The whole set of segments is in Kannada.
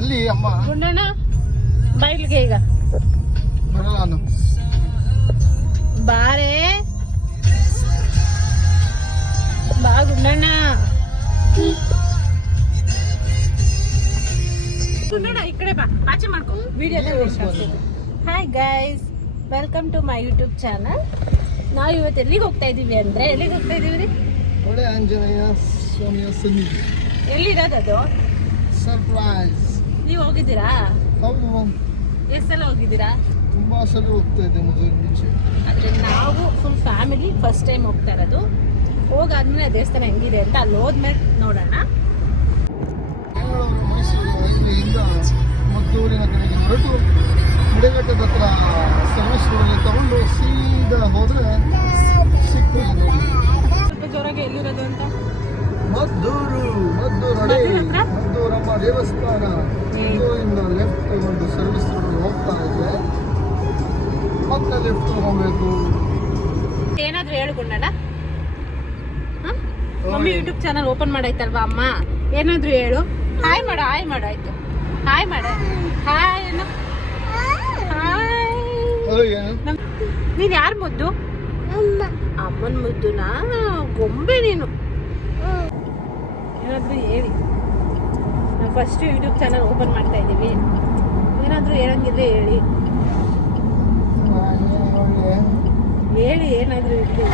ಅಲ್ಲಿ ಅಮ್ಮ. ಗುಂಡಣ್ಣ ಬೈಲ್ಗೆ ಈಗ. ಬರಲ್ಲ ನಾನು. ಬಾರೆ. ಬಾ ಗುಂಡಣ್ಣ ಗುಂಡಣ್ಣ ಈ ಕಡೆ ಬಾ. ಆಚೆ ಮಾಡ್ಕೊ. Video hi guys welcome to my YouTube channel ನಾವು ಇವತ್ತು ಎಲ್ಲಿಗೆ ಹೋಗ್ತಾ ಇದೀವಿ ಅಂದ್ರೆ ಎಲ್ಲಿಗೆ ಹೋಗ್ತಾ ಇದೀವಿ ರೀ? ಒಳ್ಳೆ ಆಂಜನೇಯ ಸ್ವಾಮಿಯ ಸನ್ನಿಧಿ ಎಲ್ಲಿರೋದು ಅದು? ಸರ್ಪ್ರೈಸ್ ನೀವು ಹೋಗಿದ್ದೀರಾ? ಹೌದು ಎಷ್ಟು ಸಲ ಹೋಗಿದ್ದೀರಾ? ತುಂಬಾ ಸಲ ಹೋಗ್ತಾ ಇದ್ದೆ ಮದುವೆ ಮುಂಚೆ. ಆದರೆ ನಾವು ಫುಲ್ ಫ್ಯಾಮಿಲಿ ಫಸ್ಟ್ ಟೈಮ್ ಹೋಗ್ತಾ ಇರೋದು. ಹೋಗಾದ್ಮೇಲೆ ದೇವಸ್ಥಾನ ಹೆಂಗಿದೆ ಅಂತ ಅಲ್ಲಿ ಹೋದ್ಮೇಲೆ ನೋಡೋಣ. ಬೆಂಗಳೂರು ಮೈಸೂರು ಇಲ್ಲಿಂದ ಮದ್ದೂರಿನ ಕಡೆಗೆ ಹೊರಟು. ಮುಡೆಘಟ್ಟದ ಹತ್ರ ರೋಡಲ್ಲಿ ತಗೊಂಡು ಸೀದಾ ಹೋದ್ರೆ ಸಿಕ್ಕು ಸ್ವಲ್ಪ ಜೋರಾಗಿ ಎಲ್ಲಿರೋದು ಅಂತ? ಮದ್ದೂರು ಮದ್ದೂರು ಮದ್ದೂರಮ್ಮ ದೇವಸ್ಥಾನ. ಸರ್ವಿಸ್ ರೋಡ್ ಹೋಗ್ತಾ ಇದೆ ಮತ್ತೆ ಲೆಫ್ಟ್ ತಗೋಬೇಕು ಏನಾದ್ರು ಹೇಳ್ಕೊಂಡಣ ಮಮ್ಮಿ ಯೂಟ್ಯೂಬ್ ಚಾನಲ್ ಓಪನ್ ಮಾಡಾಯ್ತಲ್ವಾ ಅಮ್ಮ? ಏನಾದ್ರೂ ಹೇಳು. ಹಾಯ್ ಮಾಡು ಹಾಯ್ ಮಾಡು ಆಯ್ತು. ಹಾಯ್ ಮಾಡ. ಹಾಯ್ ಏನು? ನೀನ್ ಯಾರ್ ಮುದ್ದು? ಅಮ್ಮನ ಮುದ್ದುನಾ? ಗೊಂಬೆ ನೀನು. ಏನಾದ್ರು ಹೇಳಿ. ನಾವು ಫಸ್ಟ್ ಯೂಟ್ಯೂಬ್ ಚಾನಲ್ ಓಪನ್ ಮಾಡ್ತಾ ಇದ್ದೀವಿ. ಏನಾದ್ರು ಹೇಳಂಗಿದ್ರೆ ಹೇಳಿ. ಹೇಳಿ ಏನಾದರೂ ಇರಲಿ.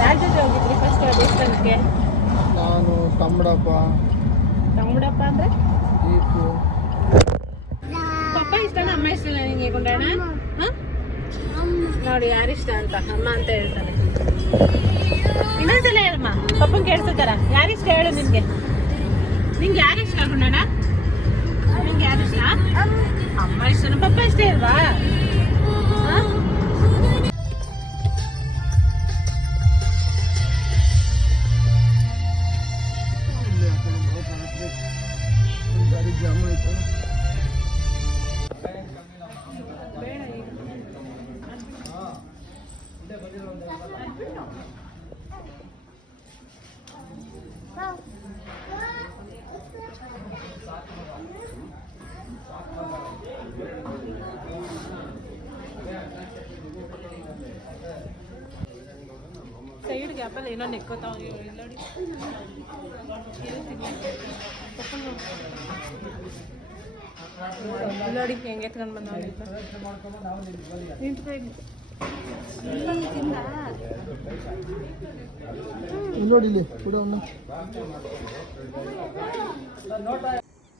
ಯಾರ ಜೊತೆ ಹೋಗಿದ್ರಿ ಫಸ್ಟ್ ದೇವಸ್ಥಾನಕ್ಕೆ? ನಾನು ತಮ್ಮಡಪ್ಪ. ತಮ್ಮಡಪ್ಪ ಅಂದ್ರೆ? ಪಪ್ಪ ಇಷ್ಟನಾ? ಅಮ್ಮ ಇಷ್ಟನಾ ನಿಂಗೆ ಕೊಂಡಣ ನೋಡಿ ಯಾರಿಷ್ಟ ಅಂತ ಅಮ್ಮ ಅಂತ ಹೇಳ್ತಾನೆ. ಇನ್ನೊಂದ್ಸಲ ಹೇಳಮ್ಮ. ಪಪ್ಪನ್ ಕೇಳ್ಸತ್ತಾರ ಯಾರಿಷ್ಟ ಹೇಳು ನಿನ್ಗೆ. ನಿಂಗೆ ಯಾರಿಷ್ಟ ಕೊಂಡಣ ಅಮ್ಮ ಇಷ್ಟನ ಪಪ್ಪ ಇಷ್ಟ ಇಲ್ವಾ ಏನೋ ನೋಡಿ ಹೆಂಗೆ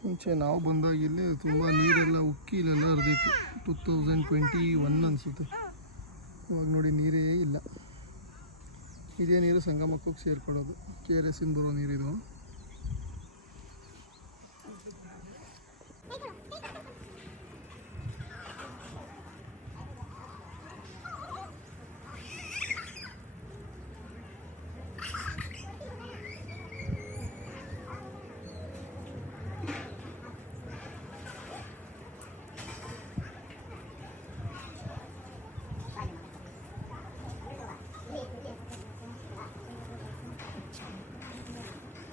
ಮುಂಚೆ ನಾವು ಬಂದಾಗ ಇಲ್ಲಿ ತುಂಬ ನೀರೆಲ್ಲ ಉಕ್ಕಿ ಇಲ್ಲೆಲ್ಲ ಹರಿದಿತ್ತು. ಟೂ ತೌಸಂಡ್ ಟ್ವೆಂಟಿ ಒನ್ ಅನಿಸುತ್ತೆ. ಇವಾಗ ನೋಡಿ ನೀರೇ ಇಲ್ಲ. ಇದೇ ನೀರು ಸಂಗಮಕ್ಕೆ ಸೇರ್ಕೊಳ್ಳೋದು. ಕೆ ಆರ್ ಎಸ್ ಇಂದ ಬರೋ ನೀರಿದು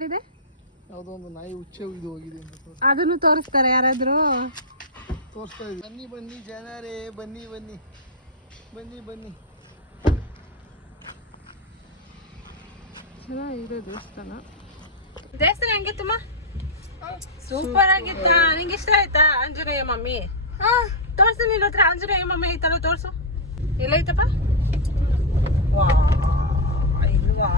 ಇದೆ ಯಾವುದೋ ಒಂದು ನಾಯಿ ಉಚ್ಚೆ ಇದು ಹೋಗಿದೆ ಅಂತ ಅದನ್ನು ತೋರಿಸ್ತಾರೆ ಯಾರಾದರೂ? ತೋರಿಸ್ತಾ ಇದ್ದೀವಿ ಬನ್ನಿ ಬನ್ನಿ ಜನರೇ ಬನ್ನಿ ಬನ್ನಿ. ಬನ್ನಿ ಬನ್ನಿ. ಚೆನ್ನಾಗಿದೆ ದೇವಸ್ಥಾನ. ದೇವಸ್ಥಾನ ಹೆಂಗಿತ್ತಮ್ಮ ಸೂಪರ್ ಆಗಿತ್ತ? ನಿಂಗೆ ಇಷ್ಟ ಆಯ್ತಾ ಆಂಜನೇಯ ಮಮ್ಮಿ? ತೋರ್ಸು ನಿನ್ನ ಹತ್ರ ಆಂಜನೇಯ ಮಮ್ಮಿ ಐತಲ್ಲ ತೋರ್ಸು. ಎಲ್ಲೈತಪ್ಪ? ವಾ, ಇಲ್ವಾ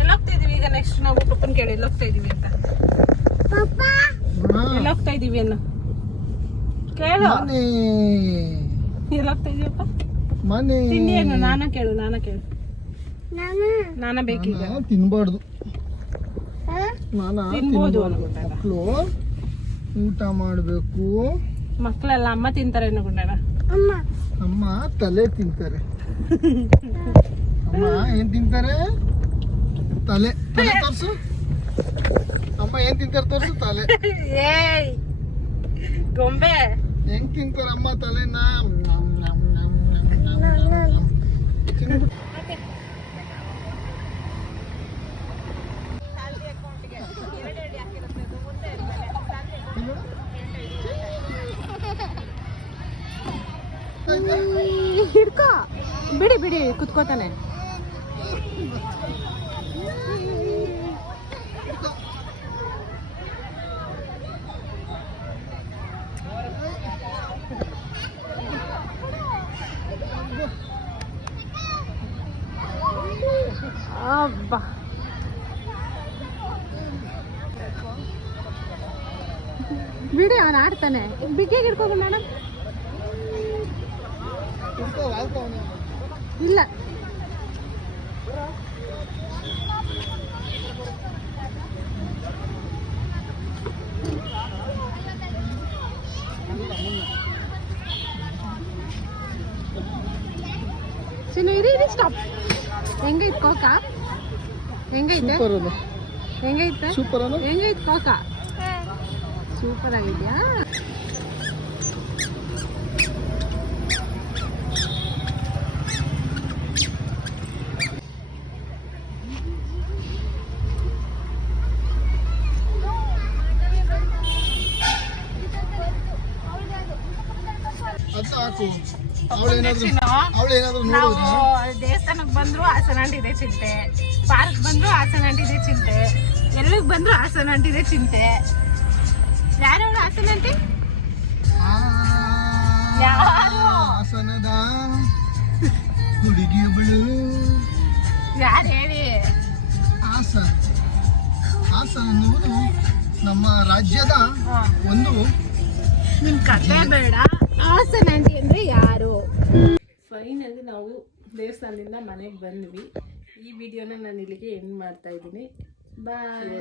ಎಲ್ಲ ಹೋಗ್ತಾ ಇದೀವಿ ಈಗ ನೆಕ್ಸ್ಟ್ ನಾವು ಪಪ್ಪನ್ ಹೋಗ್ತಾ ಇದೀವಿ ಅಂತ. ಎಲ್ಲಿ ಎಲ್ಲ ಹೋಗ್ತಾ ಇದೀವಿ ಅನ್ನು. ಕೇಳು. ಮನೆ. ಎಲ್ಲ ಹೋಗ್ತಾ ಇದೀವಪ್ಪ ಮನೆ ಏನು? ನಾನ ಕೇಳು ನಾನ ಕೇಳು. ನಾನ? ಬೇಕೀಗ. ನಾನ ತಿನ್ಬಾರ್ದು. ನಾನ ತಿನ್ಬೋದು ಮಕ್ಕಳು ಊಟ ಮಾಡಬೇಕು. ಮಕ್ಕಳೆಲ್ಲ ಅಮ್ಮ ತಿಂತಾರೆ ಅನ್ಕೊಂಡಾಗ. ಅಮ್ಮ ತಲೆ ತಿಂತಾರೆ. ಅಮ್ಮ ಏನ್ ತಿಂತಾರೆ? ತಲೆ. ತಲೆ ತೋರ್ಸು. ಅಮ್ಮ ಏನ್ ತಿಂತಾರೆ ತೋರಿಸು ತಲೆ. ಏಯ್ ಗೊಂಬೆ. ಹೆಂಗ್ ತಿಂತಾರೆ ಅಮ್ಮ ತಲೆನ ಹಿಡ್ಕೋ. ಬಿಡಿ ಬಿಡಿ ಕುತ್ಕೋತಾನೆ. ಬಿಡಿ ಅವನು ಆಡ್ತಾನೆ ಬಿಗ್ಗೆಗೆ ಹಿಡ್ಕೊಂಡು ಮೇಡಮ್ ಇಲ್ಲ ಚಿನ್ನು ಇರಿ ಇರಿ ಸ್ಟಾಪ್ ಹೆಂಗೈತ್ ಕೋಕ ಹೆಂಗೈತೆ ಸೂಪರ್ ಅಲ್ಲ ಹೆಂಗೈತೆ ಸೂಪರ್ ಅಲ್ಲ ಹೆಂಗೈತ್ ಕೋಕ ಸೂಪರ್ ಆಗಿದ್ಯಾ? ದೇವಸ್ಥಾನಕ್ ಬಂದ್ರು ಹಾಸನ ಅಂಟಿದೆ ಚಿಂತೆ. ಪಾರ್ಕ್ ಬಂದ್ರು ಹಾಸನ ಅಂಟಿದೆ ಚಿಂತೆ. ಎಲ್ಲಿಗೆ ಬಂದ್ರು ಹಾಸನ ಅಂಟಿದೆ ಚಿಂತೆ? ಯಾರವಳು ಹಾಸನ ಅಂಟಿ ಯಾರು? ಹಾಸನದ ಹುಡುಗಿಯೊಬ್ಬಳು ಯಾರು ಹೇಳಿ? ಹಾಸನ ಹಾಸನ ಅನ್ನುವುದು ನಮ್ಮ ರಾಜ್ಯದ ಒಂದು ನಿಮ್ ಕಥೆ ಬೇಡ. ಹಾಸನ ಅಂತ ಅಂದ್ರೆ ಯಾರು? ಫೈನಲಿ ನಾವು ದೇವಸ್ಥಾನದಿಂದ ಮನೆಗೆ ಬಂದ್ವಿ. ಈ ವಿಡಿಯೋನ ನಾನು ಇಲ್ಲಿಗೆ ಎಂಡ್ ಮಾಡ್ತಾ ಇದ್ದೀನಿ. ಬಾಯ್